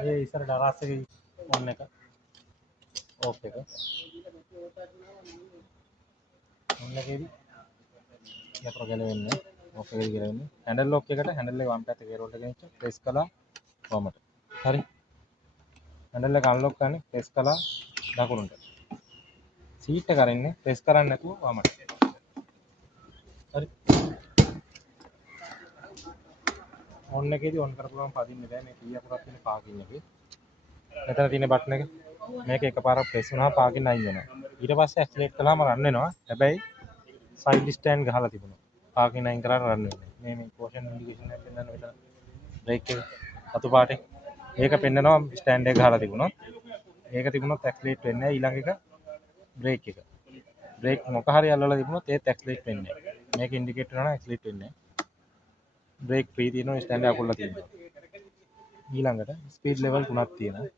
ඒ ඉස්සරට අරස් එකේ ඔන් එක ඕෆ් එක ඔන් එකේදී යතර ගැලවෙන්නේ ඕෆ් එකේදී ගැලවෙන්නේ හැන්ඩල් ලොක් එකට හැන්ඩල් එක වම් පැත්තේ ගේරෝල්ට ගෙනිච්ච ප්‍රෙස් කළා වමට හරි හැන්ඩල් එක අන්ලොක් කරන්නේ ප්‍රෙස් කළා දකුණට සීට් එක අරින්නේ ප්‍රෙස් කරන්නේ නැතුව වමට හරි ඔන් එකේදී ඔන් කරපුවම පදින්න බෑ මේ කී අකුරක් තියෙන පාකින් එකේ මෙතන තියෙන බටන් එක මේක එකපාරක් ප්‍රෙස් වුණාම පාකින් අයින් වෙනවා ඊට පස්සේ ඇක්සලරේට් කළාම රන් වෙනවා හැබැයි සයිඩ් ස්ටෑන්ඩ් ගහලා තිබුණා පාකින් අයින් කරලා රන් වෙන්නේ මේ කෝෂන් ඉන්ඩිකේෂන් එකක් පෙන්නන මෙතන බ්‍රේක් එක අතු පාටේ ඒක පෙන්නනවා ස්ටෑන්ඩ් එක ගහලා තිබුණොත් ඒක තිබුණොත් ඇක්සලරේට් වෙන්නේ නැහැ ඊළඟ එක බ්‍රේක් එක බ්‍රේක් මොක හරි අල්ලලා තිබුණොත් ඒත් ඇක්සලරේට් වෙන්නේ නැහැ මේක ඉන්ඩිකේට් වෙනවා නම් ඇක්සලරේට් වෙන්නේ නැහැ බ්‍රේක් ෆ්‍රී තියෙනවා ස්ටෑන්ඩ් එක අකුල්ලා තියෙනවා ඊළඟට ස්පීඩ් ලෙවල් තුනක් තියෙනවා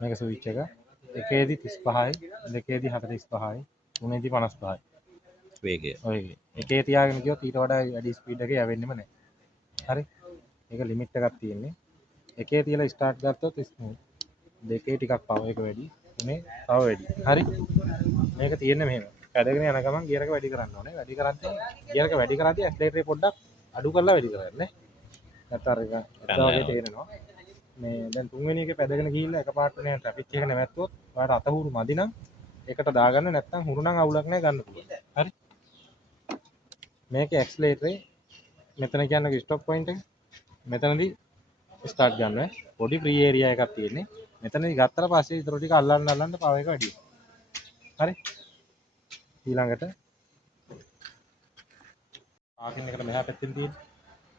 මේක ස්විච් එක එකේදී 35යි දෙකේදී 45යි තුනේදී 55යි වේගය. ඔය එකේ තියාගෙන ගියොත් ඊට වඩා වැඩි ස්පීඩ් එකේ යවෙන්නෙම නැහැ හරි ඒක ලිමිට් එකක් තියෙන්නේ එකේ තියලා ස්ටාර්ට් ගත්තොත් ස්මූත් දෙකේ ටිකක් පවර් එක වැඩි තුනේ තව වැඩි හරි මේක තියෙන්නේ මෙහෙම පැදගෙන යන ගමන් ගියර් එක වැඩි කරන්න ඕනේ වැඩි කරද්දී ගියර් එක වැඩි කරද්දී ඇක්සලරේටර් පොඩ්ඩක් අඩු කරලා වැඩි කරන්න නැත්නම් අර වගේ තේරෙනවා මේ දැන් තුන්වෙනි එකේ පැදගෙන ගිහිල්ලා එකපාරට නේ ට්‍රැෆික් එක නැවැත්තුවොත් ඔයාලට අතහුරු මදි නම් එකට දාගන්න නැත්නම් හුරු නම් අවුලක් නැහැ ගන්න පුළුවන් හරි මේකේ ඇක්සලරේටරේ මෙතන කියන්නේ ස්ටොප් පොයින්ට් එක මෙතනදී ස්ටාර්ට් ගන්න පොඩි ෆ්‍රී ඒරියා එකක් තියෙන්නේ මෙතනදී ගත්තට පස්සේ ඊටර ටික අල්ලන්න පව එක වැඩි හරි ඊළඟට පාකින් එකට මෙහා පැත්තෙන් තියෙන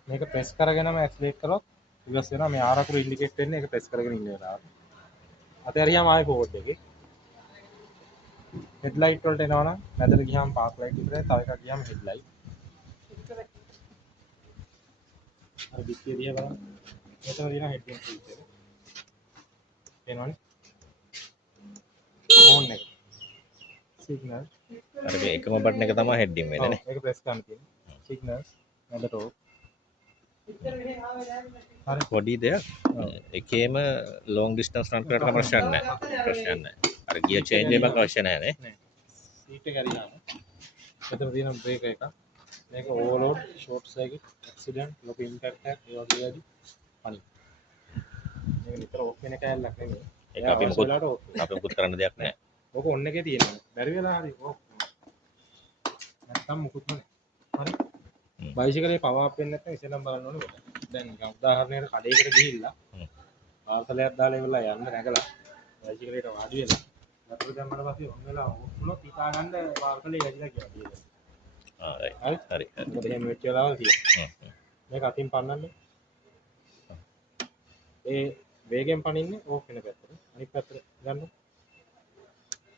මේක ප්‍රෙස් කරගෙනම ඇක්සලරේට් කරොත් ඉවස් වෙනවා මේ ආර අකුර ඉන්ඩිකේට් වෙන්නේ ඒක ප්‍රෙස් කරගෙන ඉන්න වෙලාවට අතහැරියාම ආයෙ ෆෝවර්ඩ් එකේ හෙඩ් ලයිට් වලට එනවනම් පැදලා ගියාම පාක් ලයිට් විතරයි තව එකක් ගියාම හෙඩ් ලයිට් අර බිස්සිය දිහා බලන්න මෙතන තියෙන හෙඩ් ලයිට් ස්විච් එක එනවනේ ඕන් එක සිග්නල් අර මේ එකම බටන් එක තමයි හෙඩ් වෙන්නේ නේ. ඒක ප්‍රෙස් කරන්න තියෙන්නේ සිග්නල්ස් නැද ටෝක් හරි පොඩි දෙයක්. එකේම ලොන්ග් ඩිස්ටන්ස් රන් කරන්න ප්‍රශ්න නැහැ. ප්‍රශ්න නැහැ. අර ගියර් චේන්ජ් එකක් අවශ්‍ය නැහැ නේ. නෑ සීට් එක හරියාම මෙතන තියෙන බ්‍රේක් එක මේක ඕවර්ලෝඩ් ෂෝට් සර්කිට් ඇක්සිඩන්ට් ලොකු ඉම්පැක්ට් එකක් ඒ වගේ වැඩි අනි මේක විතර ඕෆ් වෙන කෑල්ලක් නෙමෙයි ඒක අපි මුකුත් කරන්න දෙයක් නැහැ. ඕක ඔන්න එකේ තියෙනවා බැරි වෙලා හරි ඕෆ් නැත්තම් මුකුත් නෑ හරි බයිසිකලේ පවර් අප් වෙන්නේ නැත්නම් ඉතින් බලන්න ඕනේ කොට දැන් උදාහරණයකට කඩේකට ගිහිල්ලා පාර්සලයක් දාලා ඉවරලා යන්න නැගලා බයිසිකලේට වාඩි වෙලා වතුර දැම්මට පස්සේ ඔන්න වෙලා ඕෆ් වුණොත් හිතා ගන්න පාර්සලේ වැදිලා කියලා හරි. මොකද එහෙම වෙච්ච වෙලාවල් තියෙනවා මේක අතින් පන්නන්නේ ඒ වේගෙන් පනින්නේ ඕෆ් වෙන පැත්තට අනිත් පැත්තට ගන්න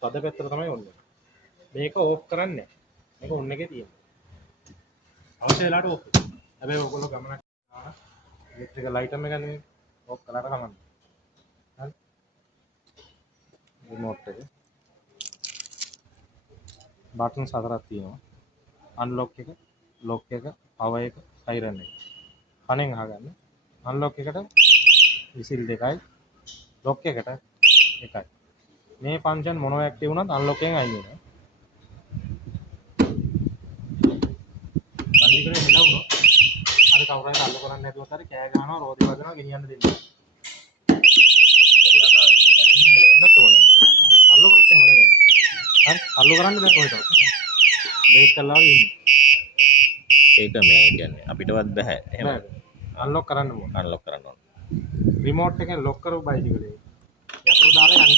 තද පැත්තට තමයි ඔන්නේ මේක ඕෆ් කරන්නේ මේක ඔන්න එකේ තියෙනවා අවශ්‍ය වෙලාවට ඕෆ් හැබැයි ඔයගොල්ලෝ ගමනක් යනවා ඉලෙක්ට්‍රිකල් ලයිටම් එක නෙමෙයි ඕෆ් කරලා කමන්න හරි රිමෝට් එක බටන්ස් හතරක් තියෙනවා අන්ලොක් එක ලොක් එක පවර් එක සයිරන් එක කණෙන් අහගන්න අන්ලොක් එකට විසිල් දෙකයි ලොක් එකට එකයි මේ ෆන්ක්ෂන් මොනවා ඇක්ටිව් වුණත් අන්ලොක් එකෙන් අයින් වෙනවා බයිසිකලේ හෙලවුණොත් අර කවුරු හරි අල්ල කරන්නේ නැතුව හරි කෑ ගහනවා රෝදි වදිනවා ගෙනියන්න දෙන්නේ දැනෙන්න හෙලෙන්නත් ඕනේ අල්ල කරොත් එහෙම වැඩ කරනවා හරි අල්ල කරන්න බෑ කොහෙටවත් බ්‍රේක් කළා වගේ ඉන්නේ ඒක මේ කියන්නේ අපිටවත් බෑ. එහෙම අන්ලොක් කරන්න ඕනේ අන්ලොක් කරන්න ඕන. රිමෝට් එකෙන් ලොක් කරපු බයිසිකලේ යතුරු දාලා යන්න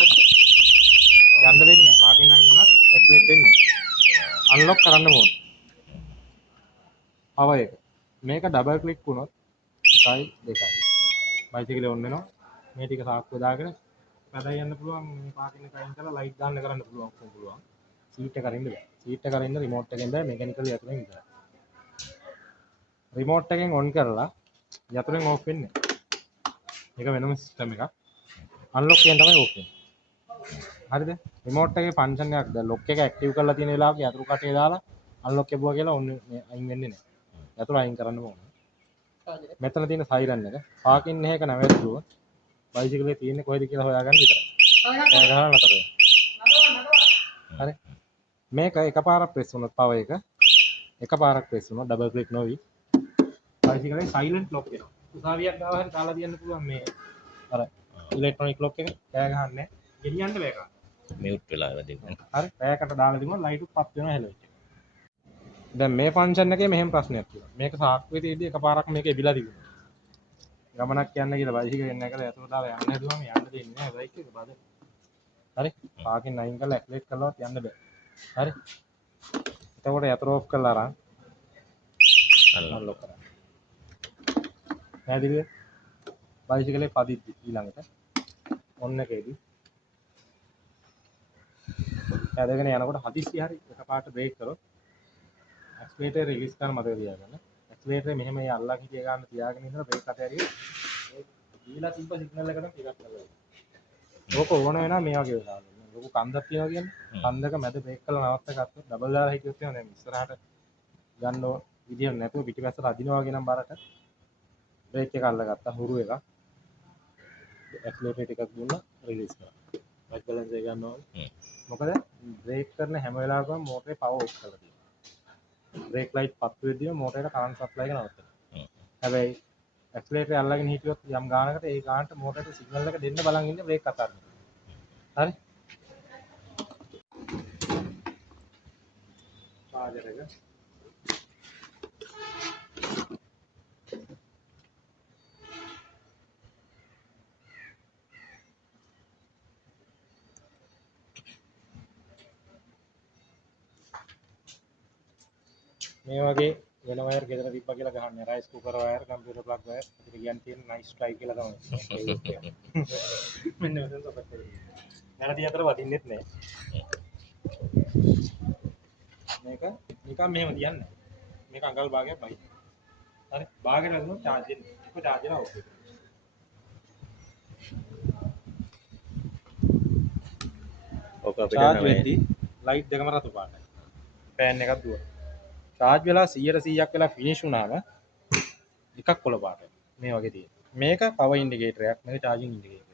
දෙන්නේ නැහැ පාකින් අයින් වුණත් ඇක්ටිවේට් වෙන්නේ නැහැ අන්ලොක් කරන්න ඕනේ පවර් එක මේක ඩබල් ක්ලික් වුණොත් 1යි 2යි බයිසිකලේ ඔන් වෙනවා මේ ටික සාක්කුව දාගෙන පැදලා යන්න පුළුවන් මේ පාකින් එක අයින් කරලා ලයිට් දාන්න කරන්න පුළුවන් ඔක්කොම පුළුවන් සීට් එක අරින්න බෑ සීට් එක අරින්න රිමෝට් එකෙන් බෑ මෙකැනිකල් යතුරෙන් විතරයි රිමෝට් එකෙන් ඔන් කරලා යතුරෙන් ඕෆ් වෙන්නේ ඒක වෙනම සිස්ටම් එකක් අන්ලොක් එකෙන් තමයි ඕෆ් වෙන්නේ හරිද රිමෝට් එකේ ෆන්ක්ෂන් එකක් දැන් ලොක් එක ඇක්ටිව් කරලා තියෙන වෙලාවක යතුරු කටේ දාලා අන්ලොක් එපුවා කියලා ඔන්න අයින් වෙන්නේ නැහැ යතුරු අයින් කරන්න ඕනේ මෙතන තියෙන සයිරන් එක පාකින් එකක නැවැත්තුවොත් බයිසිකලේ තියෙන්නේ කොහෙද කියලා හොයාගන්න විතරයි. කෑ ගහලා නතර වෙනවා. හරි. මේක එකපාරක් ප්‍රෙස් වුණොත් පව එකපාරක් ප්‍රෙස් වුණොත් ඩබල් ක්ලික් නොවි බයිසිකලේ සයිලන්ට් ලොක් වෙනවා. උසාවියක් ගාව හරි දාලා තියන්න පුළුවන් මේ අර ඉලෙක්ට්‍රොනික ලොක් එක කෑ ගහන්නේ නැහැ. ගෙනියන්න බෑ කාට. මියුට් වෙලා වැඩිගෙන. හරි. පැයකට දාලා තිබුණා ලයිටුත් පත් වෙනවා හෙලෙච්ච. දැන් මේ ෆන්ක්ෂන් එකේ මෙහෙම ප්‍රශ්නයක් තියෙනවා. මේක සාක්කුවේ තියෙද්දි එකපාරක් මේක එබිලා තිබුණා. ගමනක් යන්න කියලා බයිසිකලෙන් නැගලා ඇතුළට දාලා යන්න හැදුවම යන්න දෙන්නේ නැහැ බයික් එක බද. හරි. පාකින් අයින් කරලා ඇක්සලරේට් කළාවත් යන්න බෑ. හරි. එතකොට යතර ඕෆ් කරලා අරන් අන්ලොක් කරා. පැහැදිලිද? බයිසිකලේ පදිද්දි ඊළඟට ඔන්න එකේදී ඇදගෙන යනකොට හදිස්සි හරි එකපාරට බ්‍රේක් කරොත් ඇක්සලරේටර් රිලීස් කරන මතක තියාගන්න. ඇක්සලරේටර් මෙහෙම මේ අල්ලා හිටිය ගන්න තියාගෙන ඉඳලා බ්‍රේක් අතහැරියොත් ඒ දීලා තිබ්බ සිග්නල් එකට ටිකක් කරලා. ඕක ඕන වෙනවා මේ වගේ වෙලාවල. ලොකු කන්දක් තියෙනවා කියන්නේ. කන්දක මැද බ්‍රේක් කරලා නවත්ත ගත්තොත් ඩබල් දාලා හිටියොත් එහෙම දැන් ඉස්සරහට ගන්න විදියක් නැතුව පිටිපස්සට අදිනවා වගේ නම් බරට බ්‍රේක් එක අල්ලගත්තා හුරු එක. ඇක්සලරේටර් ටිකක් දුන්නා රිලීස් කරා. බයික් බැලන්ස් එක ගන්න ඕනේ. මොකද බ්‍රේක් කරන හැම වෙලාවකම මෝටරේ පවර් ඔෆ් කරලා තියෙනවා. බ්‍රේක් ලයිට් පත්තු වෙද්දිම මෝටරේට කරන්ට් සප්ලයි එක නවත්තනවා. හැබැයි ඇක්සලරේටර් අල්ලගෙන හිටියොත් යම් ගානකට ඒ ගානට මෝටරේට සිග්නල් එක දෙන්න බලන් ඉන්නේ බ්‍රේක් අතාරින්න. හරි? චාර්ජර් එක මේ වගේ වෙන වයර් ගෙදර තිබ්බා කියලා ගහන්නේ rice cooker wire computer plug wire අපිට කියන්න තියෙන නයිස් ට්‍රයි කියලා තමයි. මෙන්න මෙතන සපෝට් කරන්නේ. වැරදි අතර වදින්නෙත් නෑ. මේක නිකන් මෙහෙම තියන්නේ. මේක අඟල් භාගයක් බයි. හරි භාගයට දුන්නොත් charge එන්නේ. ඒක charge එක ඔෆ් වෙනවා. ඔක අපිට charge නෑ. වෙද්දි ලයිට් දෙකම රතු පාටයි. ෆෑන් එකක් දුවනවා. charge වෙලා 100%ක් වෙලා ෆිනිෂ් වුණාම එකක් කොළ පාටයි. මේ වගේ තියෙන. මේක පවර් ඉන්ඩිකේටරයක්. මේක charging ඉන්ඩිකේටර්.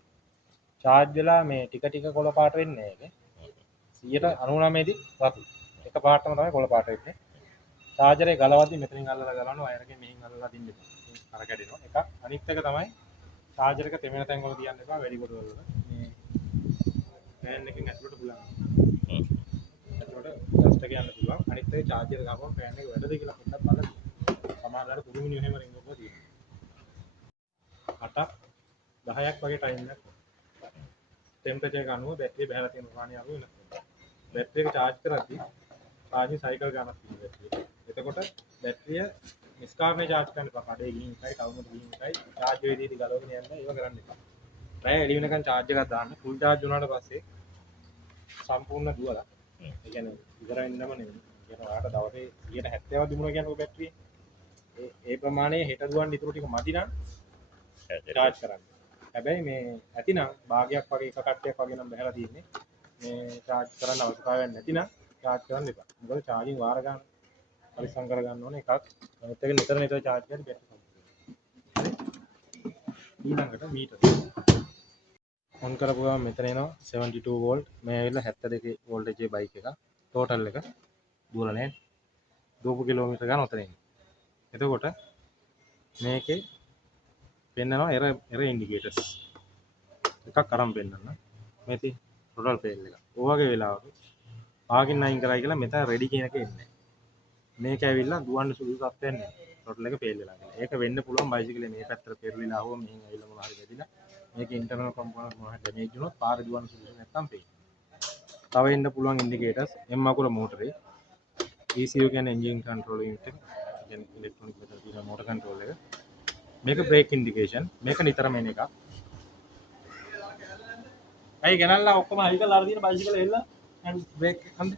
charge වෙලා මේ ටික ටික කොළ පාට වෙන්නේ නැහැ. 199 දී රතු. එක පාටම තමයි කොළ පාට වෙන්නේ. charger එක ගලවද්දි මෙතනින් අල්ලලා ගලවනවා වයර් එකෙන් මෙහින් අල්ලලා දින්න එපා. අර කැඩෙනවා. එකක්. අනිත් එක තමයි charger එක තෙමෙන තැන් වල තියන්න එපා වැඩි කොට වල. මේ ෆෑන් එකෙන් ඇතුළට බුලන්න. ඇතුළට ඩස්ට් එක යන්න පුළුවන්. අනිත් එක charger එක ගාපුවම ෆෑන් එක වැඩද කියලා පොඩ්ඩක් බලන්න. සමහරවල් කුරුමිනි එහෙම රින්ග් එකක් තියෙනවා. 8ක් 10ක් වගේ ටයිම් එකක්. ටෙම්පරේචර් එක අනුව බැටරිය බහලා තියෙන ප්‍රමාණය අනුව වෙනස් වෙනවා. බැටරි එක charge කරද්දී charging cycle ගන්නක් තියෙනවා බැටරිය. එතකොට බැටරිය නිස්කාරණය charge කරන්න එපා. කඩේ ගිහින් එකයි ටවුමට ගිහින් එකයි charge වෙදීදී ගලවගෙන යන්න ඒව කරන්න එපා. රැය එළි වෙනකන් charge එකක් දාන්න. full charge වුණාට පස්සේ සම්පූර්ණ දුවලා. ඒ කියන්නේ ඉවර වෙන්නම නෙමෙයි. කියන ඔයාලට දවසේ 70ක් දුමුණා කියන්නේ ඔය බැටරිය. ඒ ප්‍රමාණය හෙට දුවන්න ඉතුරු ටික මදි නම් charge කරන්න. හැබැයි මේ ඇතිනම් භාගයක් වගේ එක කට්ටයක් වගේ නම් බහලා තියෙන්නේ. මේ charge කරන්න අවශ්‍යතාවයක් නැතිනම් charge කරන්න එපා. මොකද charging වාර ගන්න පරිස්සම් කර ගන්න ඕනේ එකක්. අනිත් එක නිතර charge කරලා බැටරි හරි. ඊළඟට මීටර. ඔන් කරපුවාම මෙතන එනවා 72 වෝල්ට්. මේ ඇවිල්ලා 72 වෝල්ටේජ් එකේ බයික් එක. ටෝටල් එක දුවලා නැහැ. දුවපු කිලෝමීටර ගන්න උතන එන්නේ. එතකොට මේකේ පෙන්නනවා එර ඉන්ඩිකේටර්ස් එකක් අරන් පෙන්නන්න. මේ තියෙන ටෝටල් ෆේල් එක. ඔය වගේ වෙලාවක පාකින් අයින් කරයි කියලා මෙතන රෙඩි කියන එක එන්නේ. මේක ඇවිල්ලා දුවන්න සුළු තත්ත්වයක් නෑ. ටෝටල් එක ෆේල් වෙලා කියලා. ඒක වෙන්න පුළුවන් බයිසිකලේ මේ පැත්තට පෙරලිලා හෝ මෙහෙන් ඇවිල්ලා මොනවා හරි වැදිලා මේකේ ඉන්ටර්නල් කම්පොනන්ට් මොනවා හරි ඩැමේජ් වුණොත් පාරේ දුවන්න සුළු නැත්තම් ෆේල්. තව එන්න පුළුවන් ඉන්ඩිකේටර්ස් M අකුර මෝටරේ ECU කියන්නේ එන්ජින් කන්ට්‍රෝල් යුනිට් එක. කියන්නේ ඉලෙක්ට්‍රොනික මෙතන තියෙන මෝටර් කන්ට්‍රෝල් එක. මේක බ්‍රේක් ඉන්ඩිකේෂන්. මේක නිතරම එන එකක්. අයි ගෙනල්ලා ඔක්කොම හරි කරලා අර තියෙන බයිසිකල් එල්ල and බ්‍රේක් හන්ද.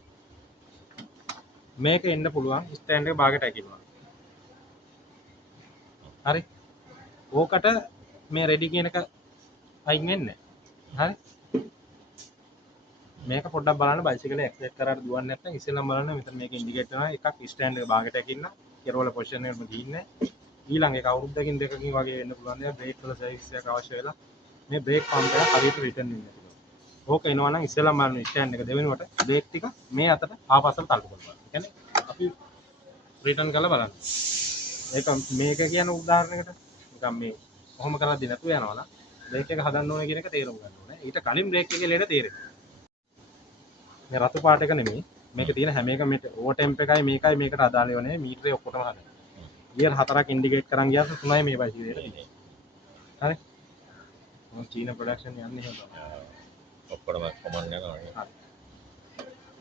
මේක එන්න පුළුවන් ස්ටෑන්ඩ් එක භාගයට ඇකිලුවා. හරි. ඕකට මේ රෙඩි කියන එක අයින් වෙන්නේ නැහැ. හරි. මේක පොඩ්ඩක් බලන්න බයිසිකලේ ඇක්සලරේට් කරාට දුවන්නේ නැත්නම් ඉස්සෙල්ලම බලන්න මෙතන මේක ඉන්ඩිකේට් කරනවා එකක් ස්ටෑන්ඩ් එක භාගයට ඇකින්න කෙරවල පොසිෂන් එකට ගිහින්නේ ඊළඟ එක අවුරුද්දකින් දෙකකින් වගේ වෙන්න පුළුවන් දේ බ්‍රේක් වල සර්විස් එකක් අවශ්‍ය වෙලා මේ බ්‍රේක් පම්ප් එක හරියට රිටර්න් වෙන්න ඕනේ. ඕක එනවා නම් ඉස්සෙල්ලාම බලන්න ස්ටෑන්ඩ් එක දෙවෙනුවට බ්‍රේක් ටික මේ අතට ආපස්සට තල්ලු කරනවා. ඒ කියන්නේ අපි රිටර්න් කරලා බලන්න. ඒක මේක කියන උදාහරණයකට නිකන් මේ කොහොම කරද්දී නැතුව යනවා නම් බ්‍රේක් එක හදන්න ඕනේ කියන එක තේරුම් ගන්න ඕනේ. ඊට කලින් බ්‍රේක් එකේ ලේද තේරෙන්නේ. මේ රතු පාට එක නෙමෙයි. මේක තියෙන හැම එකම ඕවර් ටෙම්ප් එකයි මේකයි මේකට අදාළ වෙන්නේ නෙමෙයි. මීටරේ ඔක්කොටම හදන්න. ගියර් 4ක් ඉන්ඩිකේට් කරන් ගියාට 3යි මේ බයිසිකලේට තියෙන්නේ. හරි. මොන චීන ප්‍රොඩක්ෂන් යන්නේ එහෙම තමයි. ඔක්කොම කොමන් යනවා. හරි.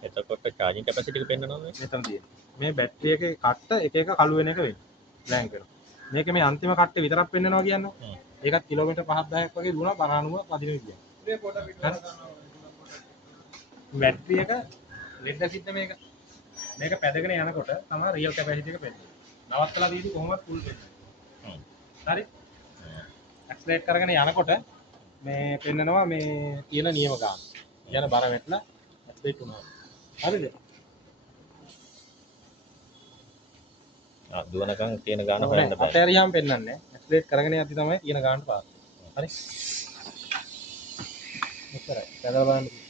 එතකොට charging capacity එක පෙන්නනවද? මෙතන තියෙන්නේ. මේ බැටරි එකේ කට්ට එක එක කළු වෙන එක වෙන්නේ. බ්ලැන්ක් වෙනවා. මේක මේ අන්තිම කට්ටේ විතරක් පෙන්නනවා කියන්නේ. ඒකත් කිලෝමීටර් 5-10ක් වගේ දුණා බරානුව පදින විදිය. මේ පොඩ පිටර බැටරි එක ලෙඩ ඇසිඩ් මේක. මේක පැදගෙන යනකොට තමයි රියල් කැපැසිටි එක පෙන්නන්නේ. නවත්තලා දීදී කොහොමද ෆුල් වෙන්නේ. හරි. ඇක්සලරේට් කරගෙන යනකොට මේ පෙන්නනවා මේ තියෙන නියම ගාන. කියන බර වැටලා ඇක්සලරේට් වුණා. හරිද? දුවනකම් තියෙන ගාන හොයන්න බෑ. අතෑරියාම පෙන්නන්නේ නැහැ. ඇක්සලරේට් කරගෙන යද්දි තමයි තියෙන ගානට පාස්. හරි. එච්චරයි. පැදලා බලන්න.